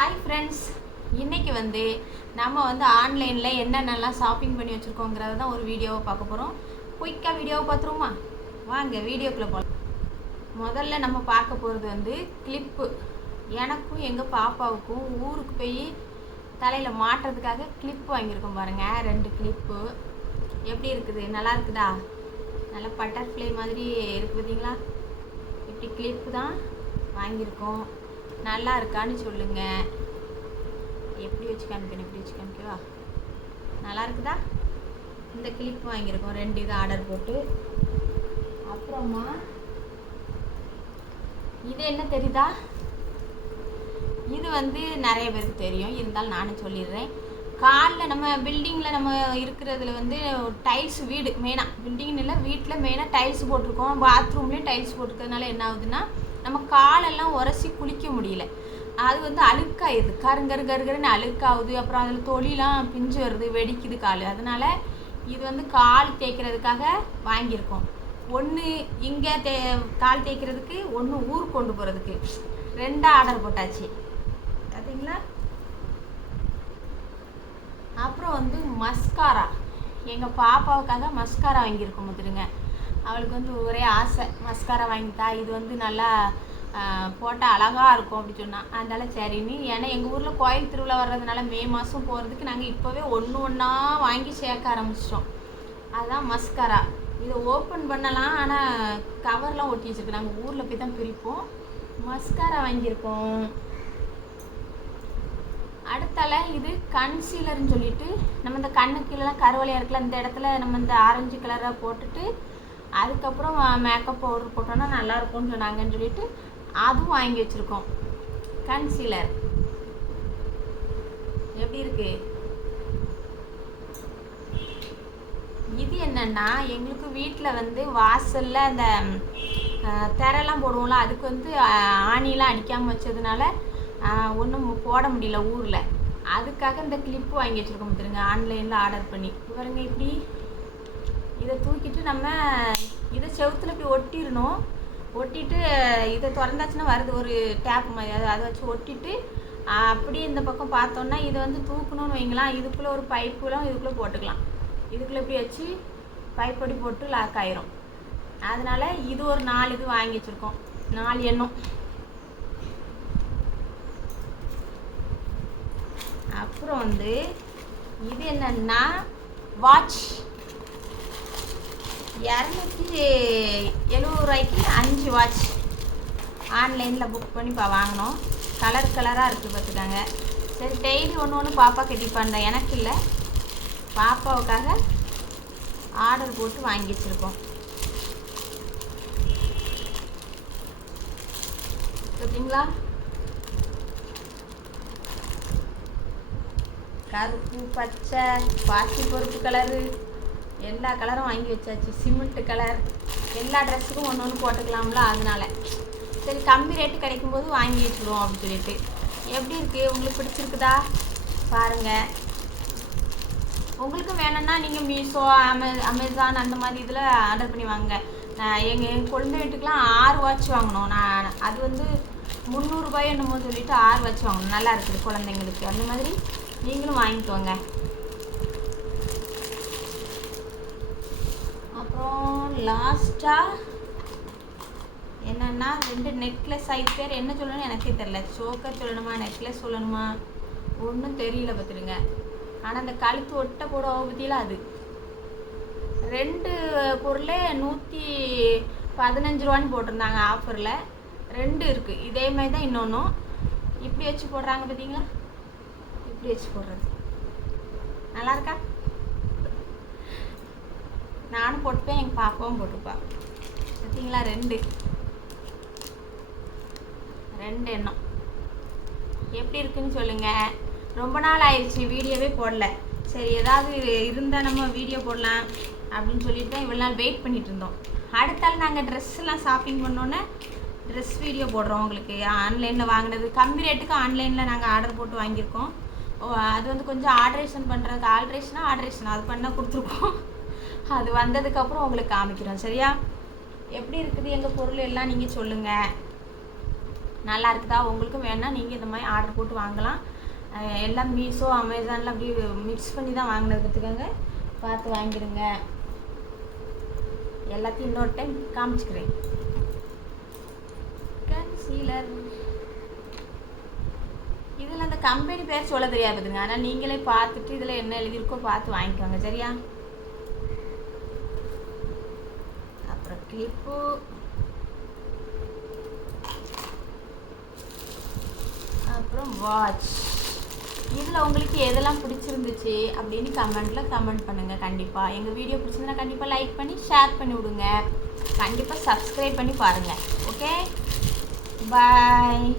Hi friends, இன்றைக்கி நம்ம ஆன்லைனில் என்னென்னலாம் ஷாப்பிங் பண்ணி வச்சுருக்கோங்கிறத தான் ஒரு வீடியோவை பார்க்க போகிறோம். குயிக்காக வீடியோவை பார்த்துருவோமா? வாங்க வீடியோக்குள்ளே போகலாம். முதல்ல நம்ம பார்க்க போகிறது கிளிப்பு. எனக்கும் எங்கள் பாப்பாவுக்கும் ஊருக்கு போய் தலையில் மாட்டுறதுக்காக கிளிப்பு வாங்கியிருக்கோம் பாருங்கள். 2 கிளிப்பு எப்படி இருக்குது? நல்லா இருக்குதா? நல்லா பட்டர்ஃப்ளை மாதிரி இருக்குது பார்த்தீங்களா? இப்படி கிளிப்பு தான் வாங்கியிருக்கோம். நல்லா இருக்கான்னு சொல்லுங்கள். எப்படி வச்சு காமிக்கணும்? எப்படி வச்சு காமிக்கவா? நல்லா இருக்குதா? இந்த கிளிப் வாங்கியிருக்கோம். 2 இது ஆர்டர் போட்டு. அப்புறமா இது என்ன தெரியுதா? இது நிறைய பேருக்கு தெரியும், இருந்தாலும் நானும் சொல்லிடுறேன். காலில் நம்ம பில்டிங்கில் நம்ம இருக்கிறதுல டைல்ஸ், வீடு மெயினாக பில்டிங்னு இல்லை, வீட்டில் மெயினாக டைல்ஸ் போட்டிருக்கோம். பாத்ரூம்லேயும் டைல்ஸ் போட்டிருக்கிறதுனால என்ன ஆகுதுன்னா, நம்ம காலெல்லாம் உரசி குளிக்க முடியல. அது அழுக்காயிடுது, கருங்கருன்னு அழுக்காகுது. அப்புறம் அதில் தொலிலாம் பிஞ்சு வருது, வெடிக்குது கால். அதனால் இது கால் தேய்க்கிறதுக்காக வாங்கியிருக்கோம். ஒன்று இங்கே கால் தேய்க்கிறதுக்கு, ஒன்று ஊருக்கு கொண்டு போகிறதுக்கு. 2 ஆர்டர் போட்டாச்சு பார்த்தீங்களா? அப்புறம் மஸ்காரா, எங்கள் பாப்பாவுக்காக மஸ்காரா வாங்கியிருக்கோம். பார்த்துருங்க, அவளுக்கு ஒரே ஆசை மஸ்காரா வாங்கிட்டா. இது நல்லா போட்டால் அழகாக இருக்கும் அப்படி சொன்னால். அதனால் சரின்னு, ஏன்னா எங்கள் ஊரில் கோயில் திருவிழா வர்றதுனால மே மாதம் போகிறதுக்கு நாங்கள் இப்போவே ஒன்றா வாங்கி சேர்க்க ஆரம்பிச்சிட்டோம். அதுதான் மஸ்காரா. இதை ஓப்பன் பண்ணலாம், ஆனால் கவர்லாம் ஒட்டி வச்சுருக்கு. நாங்கள் ஊரில் போய் தான் பிரிப்போம். மஸ்காரா வாங்கியிருக்கோம். அடுத்தால இது கன்சீலர்னு சொல்லிட்டு, நம்ம இந்த கண்ணுக்கெல்லாம் கருவலையாக இருக்குல்ல, இந்த இடத்துல நம்ம இந்த ஆரஞ்சு கலராக போட்டுட்டு அதுக்கப்புறம் மேக்கப் பவுடர் போட்டோன்னா நல்லாயிருக்கும்னு சொன்னாங்கன்னு சொல்லிட்டு அதுவும் வாங்கி வச்சுருக்கோம். கன்சீலர் எப்படி இருக்கு? இது என்னன்னா, எங்களுக்கு வீட்டில் வாசலில் அந்த திரைலாம் போடுவோம்ல, அதுக்கு ஆணிலாம் அடிக்காமல் வச்சதுனால ஒன்றும் போட முடியல ஊரில். அதுக்காக இந்த கிளிப்பு வாங்கி வச்சுருக்கோம். பார்த்துருங்க, ஆன்லைனில் ஆர்டர் பண்ணி. பாருங்க, இப்படி இதை தூக்கிட்டு நம்ம இதை செவுத்தில் இப்படி ஒட்டிடணும். ஒட்டிட்டு இதை திறந்தாச்சுன்னா வருது ஒரு டேப் மாதிரி, அதை வச்சு ஒட்டிட்டு அப்படியே இந்த பக்கம் பார்த்தோன்னா இதை தூக்கணும்னு வைங்களாம். இதுக்குள்ளே ஒரு பைப்புலாம் இதுக்குள்ளே போட்டுக்கலாம். இதுக்குள்ளே இப்படி வச்சு பைப்பொடி போட்டு லாக் ஆயிரும். அதனால் இது ஒரு 4 இது வாங்கி வச்சுருக்கோம். 4 எண்ணம். அப்புறம் இது என்னன்னா வாட்ச். 270 ரூபாய்க்கு 5 வாட்ச் ஆன்லைனில் புக் பண்ணி வாங்கினோம். கலராக இருக்குது பார்த்துக்காங்க. சரி, டெய்லி ஒன்று பாப்பா கட்டிப்பான். எனக்கு இல்லை, பாப்பாவுக்காக ஆர்டர் போட்டு வாங்கி வச்சுருக்கோம். பார்த்தீங்களா? கருப்பு, பச்சை, பாசி பருப்பு கலரு, எல்லா கலரும் வாங்கி வச்சாச்சு. Cement colour. எல்லா ட்ரெஸ்ஸுக்கும் ஒன்று போட்டுக்கலாம்ல, அதனால சரி கம்மி ரேட்டு கிடைக்கும்போது வாங்கி வச்சுருவோம் அப்படின்னு சொல்லிட்டு. எப்படி இருக்குது? உங்களுக்கு பிடிச்சிருக்குதா? பாருங்கள். உங்களுக்கும் வேணும்னா நீங்கள் மீஷோ, அமேசான் அந்த மாதிரி இதில் ஆர்டர் பண்ணி வாங்க. எங்கள் குழந்தை வீட்டுக்கெலாம் 6 வாட்ச் வாங்கினோம். நான் அது 300 ரூபாய் என்னமோ சொல்லிட்டு 6 வாட்ச் வாங்கணும். நல்லா இருக்குது குழந்தைங்களுக்கு. அந்த மாதிரி நீங்களும் வாங்கிக்கோங்க. அப்புறம் லாஸ்ட்டாக என்னென்னா 2 நெக்லஸ். 5 பேர் என்ன சொல்லணும்னு எனக்கே தெரியல. சோக்கர் சொல்லணுமா, நெக்லஸ் சொல்லணுமா, ஒன்றும் தெரியல பார்த்துடுங்க. ஆனால் அந்த கழுத்து ஒட்ட போட பற்றிலாம் அது 2 பொருளே 115 ரூபான்னு போட்டிருந்தாங்க ஆஃபரில். 2 இருக்குது. இதே மாதிரி தான் இன்னொன்றும் இப்படி வச்சு போடுறாங்க பார்த்தீங்களா? இப்படி வச்சு போடுறது நல்லா இருக்கா? நானும் போட்டுப்பேன், எங்கள் பாப்பாவும் போட்டுப்பா. பார்த்தீங்களா? 2 எண்ணம். எப்படி இருக்குன்னு சொல்லுங்கள். ரொம்ப நாள் ஆயிடுச்சு வீடியோவே போடல. சரி, ஏதாவது இருந்தால் நம்ம வீடியோ போடலாம் அப்படின்னு சொல்லிட்டு தான் இவ்வளோ நாள் வெயிட் பண்ணிகிட்டு இருந்தோம். அடுத்தால் நாங்கள் ட்ரெஸ்ஸெல்லாம் ஷாப்பிங் பண்ணோன்னே ட்ரெஸ் வீடியோ போடுறோம். உங்களுக்கு ஆன்லைனில் வாங்கினது கம்மி ரேட்டுக்கு ஆன்லைனில் நாங்கள் ஆர்டர் போட்டு வாங்கியிருக்கோம். அது கொஞ்சம் ஆல்ட்ரேஷன் பண்ணுறதுக்கு, ஆல்ட்ரேஷன் அது பண்ணால் கொடுத்துருக்கோம். அது வந்ததுக்கப்புறம் உங்களுக்கு காமிக்கிறோம். சரியா? எப்படி இருக்குது எங்கள் பொருள் எல்லாம் நீங்கள் சொல்லுங்கள். நல்லா இருக்குதா? உங்களுக்கும் வேணால் நீங்கள் இந்த மாதிரி ஆர்டர் போட்டு வாங்கலாம். எல்லாம் மீஷோ அமேசானில் அப்படி மிக்ஸ் பண்ணி தான் வாங்கினது, பார்த்துக்கோங்க. பார்த்து வாங்கிடுங்க. எல்லாத்தையும் இன்னொரு டைம் காமிச்சுக்கிறேன். கன்சீலர் இதில் அந்த கம்பெனி பேர் சொல்ல தெரியாதுங்க. ஆனால் நீங்களே பார்த்துட்டு இதில் என்ன எழுதியிருக்கோ பார்த்து வாங்கிக்கோங்க, சரியா? அப்புறம் கிளிப்பு, அப்புறம் வாட்ச். இதில் உங்களுக்கு எதெல்லாம் பிடிச்சிருந்துச்சு அப்படின்னு கமெண்ட் பண்ணுங்கள். கண்டிப்பாக எங்கள் வீடியோ பிடிச்சிருந்தா கண்டிப்பாக லைக் பண்ணி ஷேர் பண்ணி விடுங்க. கண்டிப்பாக சப்ஸ்கிரைப் பண்ணி பாருங்கள். ஓகே, பாய்.